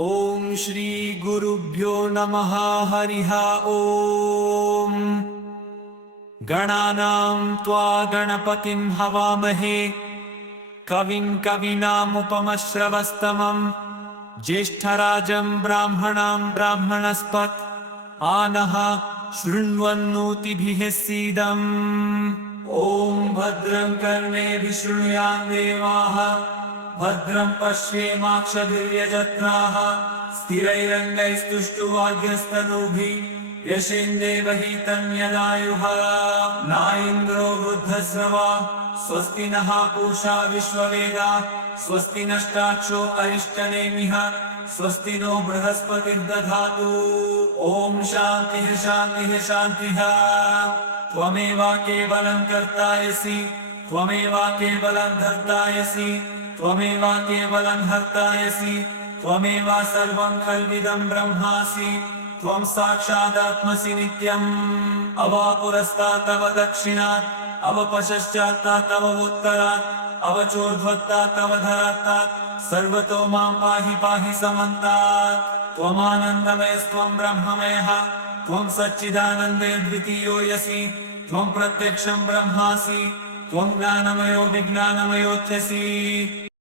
ओम श्री गुरुभ्यो नमः। हरिः ओम। गणानां त्वा गणपतिं हवामहे कविं कवीनामुपमश्रवस्तमं ज्येष्ठराजं ब्राह्मणां ब्राह्मणस्पत् आनः शृण्वन्नोतिभिः सीदम्। ॐ भद्रं कर्णेभिः शृणुयाम देवाः भद्रं पश्येमाक्षभिर्यजत्राः स्थिरैरङ्गैस्तुष्टुवाद्यस्तनूभिः यशेन्द्रेवहितं यदायुः न इन्द्रो वृद्धस्रवा स्वस्ति नः पूषा विश्ववेदाः स्वस्ति नष्टाक्षो अरिष्टनेमिः स्वस्ति नो बृहस्पतिर्दधातु। ॐ शान्तिः शान्तिः शान्तिः। त्वमेव केवलं कर्तायसि त्वमेव केवलं धर्तायसि त्वमेव केवलं हर्तायसि त्वमेव सर्वं खल्विदं ब्रह्मासि त्वं साक्षादात्मसि नित्यम्। अवापुरस्तात् तव दक्षिणात् अवपश्चात्तात् तव उत्तरात् अवचोर्ध्वत्तात् तव धरात्तात् सर्वतो मां पाहि पाहि समन्तात्। त्वमानन्दमयस्त्वं ब्रह्ममयः त्वं सच्चिदानन्दे द्वितीयोऽसि त्वं प्रत्यक्षं ब्रह्मासि त्वं ज्ञानमयो विज्ञानमयोऽस्यसि।